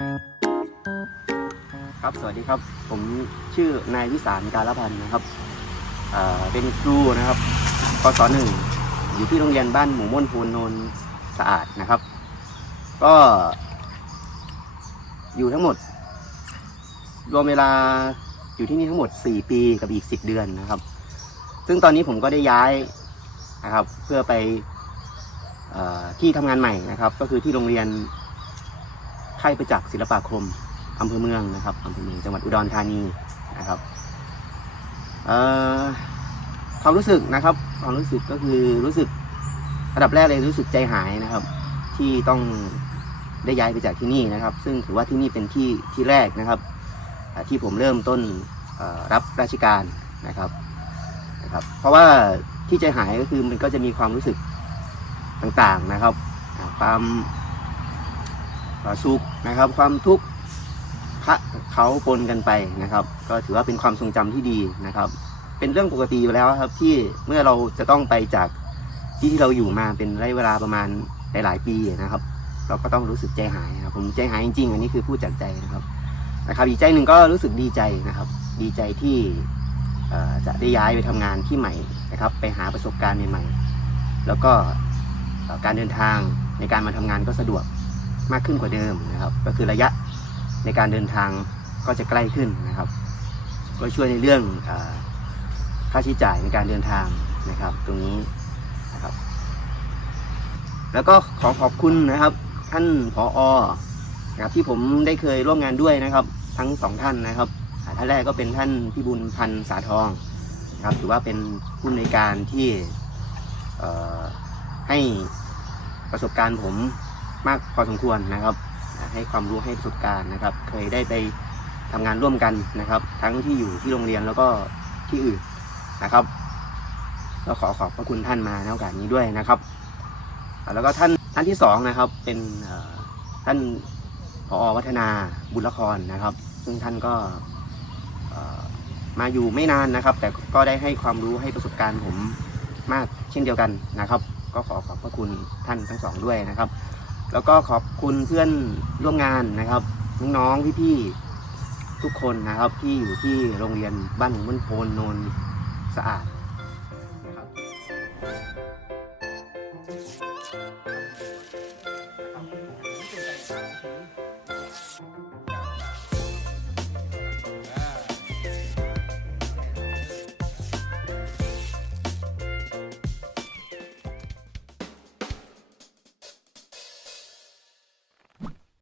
ครับสวัสดีครับ ผมชื่อนายวิสารการพันธ์นะครับเเป็นครูนะครับกศหนึ่งอยู่ที่โรงเรียนบ้านหมู่ม่นพูนนนสะอาดนะครับ ก็ อยู่ทั้งหมด รวมเวลาอยู่ที่นี่ทั้งหมด 4 ปีกับอีก 10 เดือนนะครับ ซึ่งตอนนี้ผมก็ได้ย้ายนะครับ เพื่อไปอที่ทำงานใหม่นะครับ ก็คือที่โรงเรียน ค่ายประจักษ์ศิลปาคมอำเภอเมืองนะครับอำเภอเมืองจังหวัดอุดรธานีนะครับเอ่อความรู้สึกนะครับความรู้สึกก็คือรู้สึกระดับแรกเลยรู้สึกใจหายนะครับ ที่ต้องได้ย้ายไปจากที่นี่นะครับ ซึ่งถือว่าที่นี่เป็นที่ที่แรกนะครับ ที่ผมเริ่มต้นรับราชการนะครับนะครับ เพราะว่าที่ใจหายก็คือมันก็จะมีความรู้สึกต่างๆนะครับอ่าความ สุขนะครับ ความทุกข์คะเขาปนกันไปนะครับ ก็ถือว่าเป็นความทรงจำที่ดีนะครับ เป็นเรื่องปกติอยู่แล้วครับที่เมื่อเราจะต้องไปจากที่ที่เราอยู่มาเป็นระยะเวลาประมาณหลายๆปีนะครับ เราก็ต้องรู้สึกใจหายนะครับผมใจหายจริงๆอันนี้คือพูดจากใจนะครับนะครับอีกใจหนึ่งก็รู้สึกดีใจนะครับ ดีใจที่จะได้ย้ายไปทำงานที่ใหม่นะครับ ไปหาประสบการณ์ใหม่ๆแล้วก็การเดินทางในการมาทำงานก็สะดวก มากขึ้นกว่าเดิมนะครับ ก็คือระยะในการเดินทางก็จะใกล้ขึ้นนะครับ ก็ช่วยในเรื่องอค่าใช้จ่ายในการเดินทางนะครับ ตรงนี้นะครับ แล้วก็ขอขอบคุณนะครับ ท่านผอนะครับที่ผมได้เคยร่วมงานด้วยนะครับ ทั้งสองท่านนะครับท่านแรกก็เป็นท่านพิบูลพันธ์สาทองนะครับถือว่าเป็นผู้ในการที่ให้ประสบการณ์ผม มากพอสมควรนะครับให้ความรู้ให้ประสบการณ์นะครับ เคยได้ไปทำงานร่วมกันนะครับ ทั้งที่อยู่ที่โรงเรียนแล้วก็ที่อื่นนะครับก็ขอขอบพระคุณท่านมาในโอกาสนี้ด้วยนะครับ แล้วก็ท่านท่านที่สองนะครับเป็นท่านผอวัฒนาบุญละครนะครับ ซึ่งท่านก็มาอยู่ไม่นานนะครับ แต่ก็ได้ให้ความรู้ให้ประสบการณ์ผมมากเช่นเดียวกันนะครับ ก็ขอขอบพระคุณท่านทั้งสองด้วยนะครับ แล้วก็ขอบคุณเพื่อนร่วมงานนะครับน้องๆพี่ๆทุกคนนะครับที่อยู่ที่โรงเรียนบ้านหนองมนโพนโนนสะอาด